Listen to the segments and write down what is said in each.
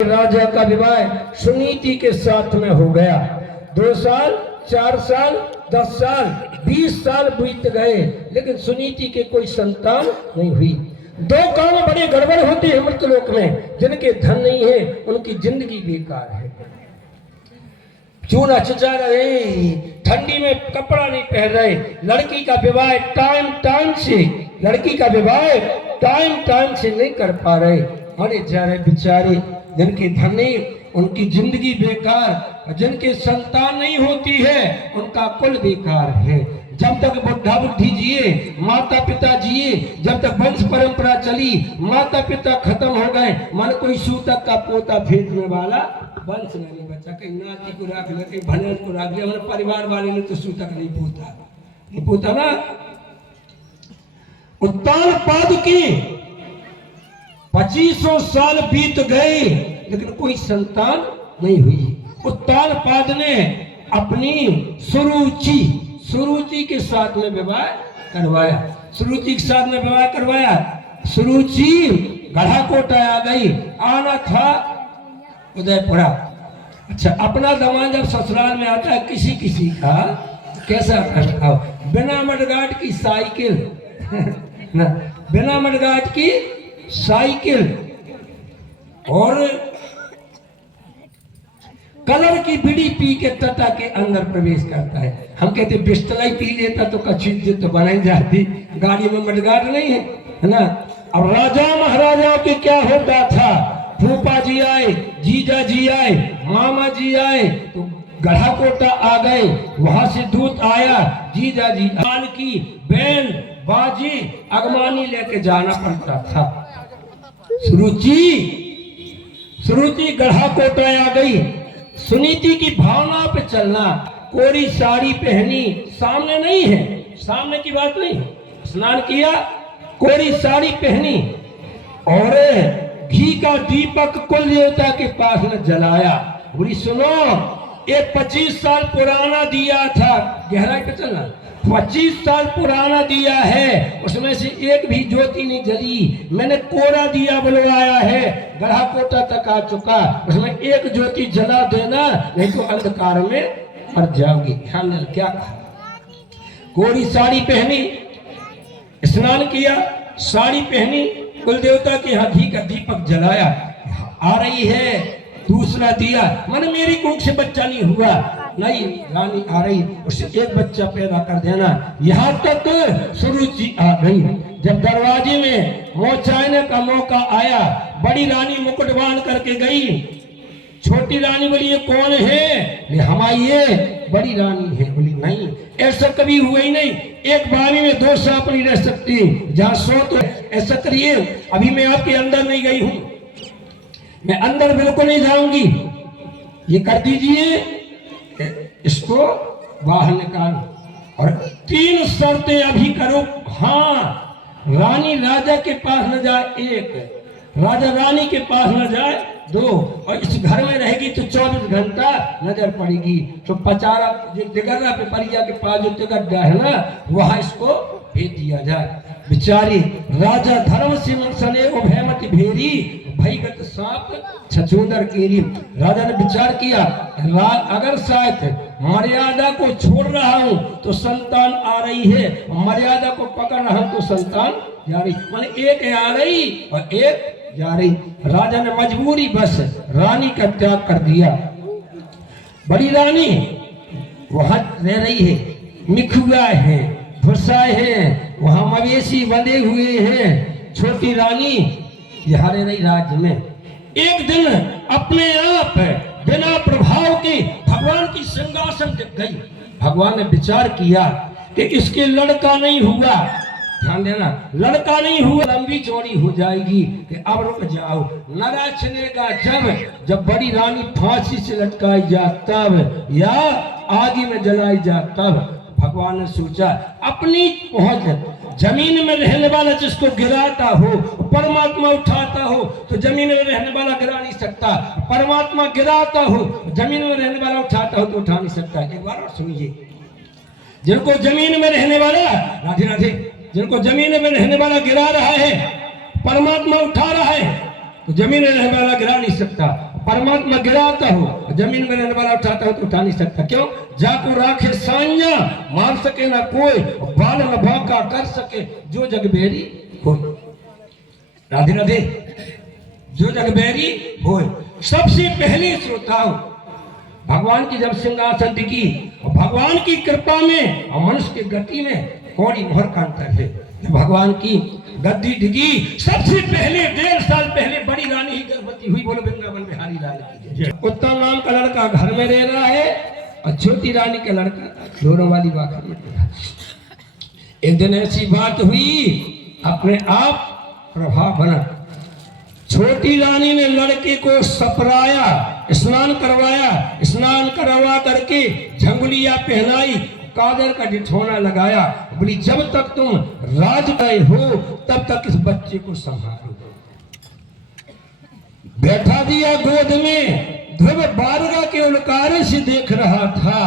राजा का विवाह सुनीति के साथ में हो गया। 2 साल, 4 साल, 10 साल, 20 साल बीत गए, लेकिन सुनीति के कोई संतान नहीं हुई। 2 काम बड़े गड़बड़ होते हैं मृतलोक में। जिनके धन नहीं है उनकी जिंदगी बेकार है। चूना चिचा रहे, ठंडी में कपड़ा नहीं पहन रहे, लड़की का विवाह टाइम से नहीं कर पा रहे। अरे जा रहे बेचारे, जिनके धन नहीं उनकी जिंदगी बेकार, जिनके संतान नहीं होती है उनका कुल बेकार है। जब तक बुढ़ा बुढ़ी जिए, माता पिता जिए, जब तक वंश परंपरा चली, माता पिता खत्म हो गए, मन कोई सूतक का पोता भेजने वाला वंश नहीं बचा। कहीं नाती को रख ले, कहीं भनज को रख ले, हमारे परिवार वाले ने तो सूतक नहीं पोता ना। उत्तान पाद की 2500 साल बीत गए, लेकिन कोई संतान नहीं हुई। उत्तान पाद ने अपनी सुरुचि के साथ में विवाह करवाया। सुरुचि गढ़ाकोटा आ गई, आना था उदयपुरा। अच्छा, अपना दामाद जब ससुराल में आता है किसी का कैसा करता हो, बिना मडगाट की साइकिल ना, बिना मडगाट की साइकिल और कलर की बीड़ी पी के तटा के अंदर प्रवेश करता है। हम कहते बिस्टला ही पी लेता तो कच्ची तो बनाई जाती, गाड़ी में मडगाड़ नहीं है ना। अब राजा महाराजाओं के क्या होता था, फूफा जी आए, जीजा जी आए, मामा जी आए तो गढ़ाकोटा आ गए, वहां से दूत आया, जीजा जी आन की बैन बाजी अगमानी लेके जाना पड़ता था। सुरुचि गढ़ाकोटा आ गई। सुनीति की भावना पे चलना, कोरी साड़ी पहनी, सामने नहीं है, सामने की बात नहीं, स्नान किया, कोरी साड़ी पहनी और घी का दीपक कुल देवता के पास में जलाया। बोली सुनो, ये 25 साल पुराना दिया था, गहराई पे चलना, 25 साल पुराना दिया है, उसमें से एक भी ज्योति नहीं जली। मैंने कोरा दिया बुलवाया है, गढ़ाकोटा तक आ चुका, उसमें एक ज्योति जला देना, नहीं तो अंधकार में मर जाओगी। ध्यान देना क्या कहा। कोरी साड़ी पहनी, स्नान किया, साड़ी पहनी, कुल देवता के यहाँ घी का दीपक जलाया। आ रही है दूसरा दिया, मन मेरी कुख से बच्चा नहीं हुआ, नहीं रानी आ रही, उससे एक बच्चा पैदा कर देना। यहाँ तक सुरुचि आ गई। जब दरवाजे में पहुंचाने का मौका आया, बड़ी रानी मुकुट बांध करके गई। छोटी रानी बोली ये कौन है, हमारी ये बड़ी रानी है। बोली नहीं, ऐसा कभी हुआ ही नहीं, एक बारी में 2 सांप नहीं रह सकती, जहाँ सो तो ऐसा करिए, अभी मैं आपके अंदर नहीं गई हूँ, मैं अंदर बिल्कुल नहीं जाऊंगी, ये कर दीजिए, इसको बाहर निकालो और 3 शर्तें अभी करो। हाँ, रानी राजा के पास न जाए 1, राजा रानी के पास न जाए 2, और इस घर में रहेगी तो 24 घंटा नजर पड़ेगी। तो पचारा तिगर्रा पे परिया के पास जो तिगड्डा है ना, वहां इसको भेज दिया जाए। बिचारी राजा धर्म से सने उभयमति भेरी, भयगत सांप छछूंदर केरी। राजा ने विचार किया, अगर शायद मर्यादा को छोड़ रहा हूं तो संतान आ रही है, मर्यादा को पकड़ रहा हूं तो संतान जा रही, माने एक आ रही और एक जा रही। राजा ने मजबूरी बस रानी का त्याग कर दिया। बड़ी रानी वहां रह रही है, मिखुआ है, भूसा है, वहां मवेशी बंधे हुए हैं। छोटी रानी यहाँ रह रही राज्य में। एक दिन अपने आप बिना प्रभाव के भगवान की सिंहासन दिख गई। भगवान ने विचार किया कि इसके लड़का नहीं हुआ, ध्यान देना, लड़का नहीं हुआ, लंबी चौड़ी हो जाएगी, कि अब रुक जाओ, नरा चलेगा जब बड़ी रानी फांसी से लटकाई जा तब, या आगे में जलाई जा तब। भगवान ने सोचा अपनी पहुंच, जमीन में रहने वाला जिसको गिराता हो, परमात्मा उठाता हो, तो जमीन में रहने वाला गिरा नहीं सकता, परमात्मा गिराता हो, जमीन में रहने वाला उठाता हो तो उठा नहीं सकता। एक बार और सुनिए, जिनको जमीन में रहने वाला, राधे राधे, जिनको जमीन में रहने वाला गिरा रहा है, परमात्मा उठा रहा है, तो जमीन में रहने वाला गिरा नहीं सकता, परमात्मा गिराता हो, जमीन में रहने वाला उठाता हो तो उठा नहीं सकता। क्यों? जाको राखे साइया, मार सके ना कोई, बाल न बांका कर सके जो जग बेरी होय। राधे राधे। जो जग बेरी होय। सबसे पहले श्रोताओ, भगवान की जब सिंहासन टिकी, भगवान की कृपा में और मनुष्य की गति में कौड़ी मोहर का अंतर है। भगवान की गद्दी टिकी, सबसे पहले 1.5 साल पहले बड़ी रानी ही गर्भवती हुई। बोलो वृंदावन बिहारी लाल की जय। उत्तम नाम का लड़का घर में रह रहा है और छोटी रानी का लड़का दोनों वाली बात में। एक दिन ऐसी बात हुई, अपने आप प्रभाव बना। छोटी रानी ने लड़के को सपराया, स्नान करवाया, स्नान करवा करके झंगुलिया पहनाई, काजल का डिठौना लगाया। बोली जब तक तुम राज गए हो तब तक इस बच्चे को संभालो। बैठा दिया गोद में। ध्रुव बारगा के उलकारे से देख रहा था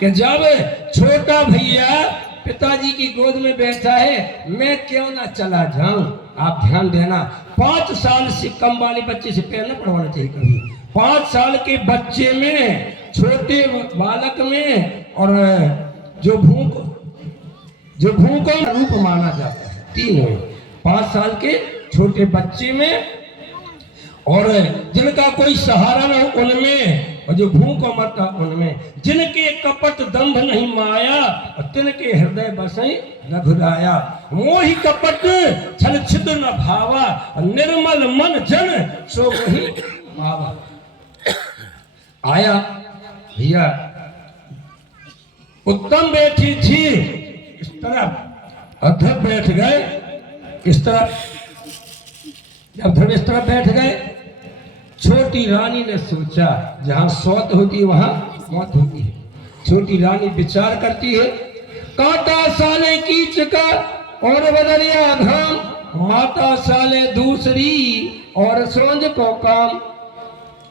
कि जब छोटा भैया पिताजी की गोद में बैठा है, मैं क्यों ना चला जाऊं। आप ध्यान देना, 5 साल से कम वाले बच्चे से पैर न पड़वाना चाहिए कभी। 5 साल के बच्चे में, छोटे बालक में, और जो भूखों का रूप माना जाता है, 3 में, 5 साल के छोटे बच्चे में, और जिनका कोई सहारा न हो उनमें, और जो भूखों मरता उनमें, जिनके कपट दंभ नहीं माया, और तिनके हृदय बसई रघुराया। मोहि कपट छल छिद्र न भावा, निर्मल मन जन सो वही पावा। आया भैया, उत्तम बैठी थी इस तरफ, अधर बैठ गए इस तरफ। जब ध्रुव इस तरफ बैठ गए, छोटी रानी ने सोचा जहां सौत होती है वहां मौत होती है। छोटी रानी विचार करती है, कांटा साले कीच का और बदरिया घाम, माता साले दूसरी और सोंज को काम।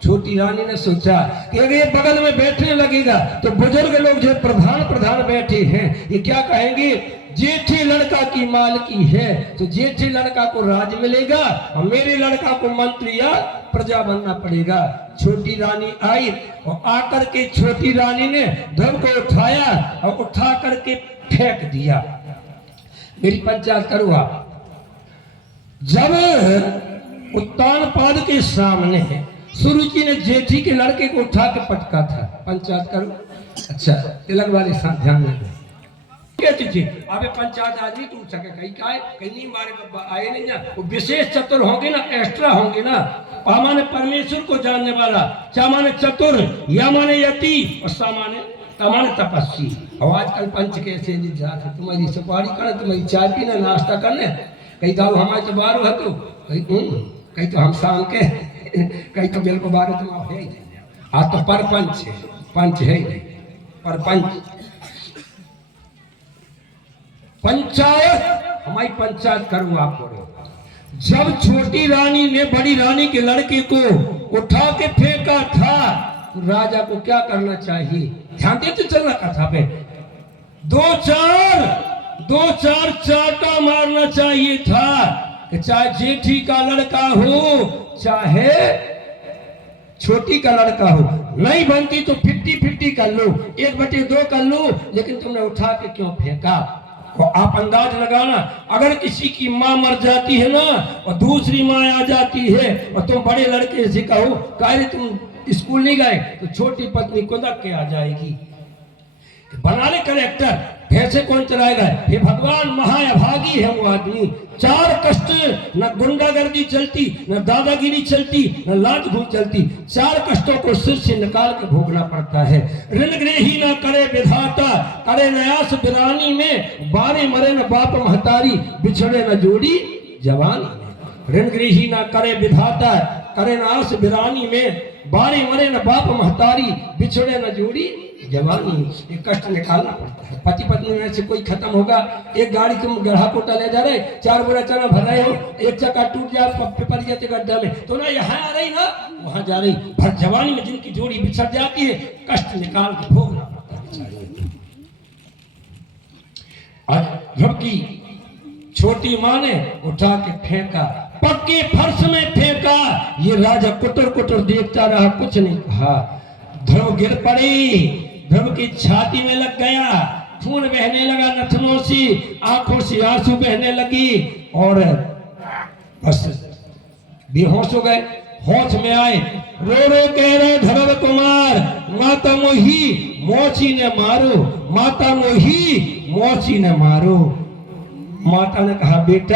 छोटी रानी ने सोचा कि अगर ये बगल में बैठने लगेगा तो बुजुर्ग लोग जो प्रधान बैठे हैं ये क्या कहेंगे, जेठी लड़का की मालकी है तो जेठी लड़का को राज मिलेगा और मेरे लड़का को मंत्री या प्रजा बनना पड़ेगा। छोटी रानी आई और आकर के छोटी रानी ने ध्रुव को उठाया और उठा करके फेंक दिया। मेरी पंचायत करो आप। जब उत्तान पाद के सामने सुरुचि ने जेठी के लड़के को उठा के पटका था, पंचायत करो। अच्छा, तिलक वाले साथ ध्यान दें। अबे पंचायत आदमी टूट सके, कहीं का है, कहीं नहीं मारे आए नहीं ना, वो विशेष चतुर होंगे ना, एक्स्ट्रा होंगे ना। पा माने परमेश्वर को जानने वाला, चा माने चतुर, या माने यति, और सा माने तपस्वी। और आजकल पंच कैसे जाते, तुम्हारी सुपारी करने, तुम्हारी चाय पीना, नाश्ता करने, कहीं दाऊ हमारे तो बारू है, तो कहीं तो हम शाम के, कहीं तो बिल्कुल बारू तुम है ही नहीं। आज तो पर पंच है ही नहीं, पर पंचायत, हमारी पंचायत करूं आप बोलो। जब छोटी रानी ने बड़ी रानी के लड़के को उठा के फेंका था तो राजा को क्या करना चाहिए, ध्यान देते चलना कथा पे। 2-4 चाटा मारना चाहिए था कि चाहे जेठी का लड़का हो चाहे छोटी का लड़का हो, नहीं बनती तो 50-50 कर लो, 1/2 कर लो, लेकिन तुमने उठा के क्यों फेंका। और आप अंदाज लगाना, अगर किसी की माँ मर जाती है ना और दूसरी माँ आ जाती है और तुम बड़े लड़के से कहो काहे तुम स्कूल नहीं गए, तो छोटी पत्नी कुदक के आ जाएगी। बना ले कलेक्टर, भैंसे कौन चलाएगा। हे भगवान, महाअभागी है वो आदमी। 4 कष्ट, न गुंडागर्दी चलती, न दादागिरी चलती, न लात घूट चलती। 4 कष्टों को सिर से निकाल के भोगना पड़ता है। ऋण ग्रही न करे विधाता, करे नयास बिरानी में, बारे मरे न बाप महतारी, बिछड़े न जोड़ी जवानी। ऋण ग्रही न करे विधाता, करे नयास बिरानी में, बारे मरे न बाप महतारी, बिछड़े न जोड़ी जवानी। ये कष्ट निकालना पड़ता है। पति पत्नी में से कोई खत्म होगा, एक गाड़ी तुम गढ़ा कोटा ले जा रहे, 4 बोरा चना भर रहे हो, एक चक्का टूट जाए पड़ जाते गड्ढा में, तो ना यहाँ आ रही ना वहां जा रही। भर जवानी में जिनकी जोड़ी बिछड़ जाती है, कष्ट निकाल के भोगना पड़ता है। और जबकि छोटी माँ ने उठा के फेंका, पक्के फर्श में फेंका। ये राजा कुटर कुटर देखता रहा, कुछ नहीं कहा। ध्रुव गिर पड़ी, ध्रुव की छाती में लग गया, खून बहने लगा, नथनों से आंखों से आंसू बहने लगी और बस बेहोश हो गए। होश में आए, रो रो कह रहे ध्रुव कुमार, माता मोही मोची ने मारो, माता मोही मोची ने मारो। माता ने कहा बेटा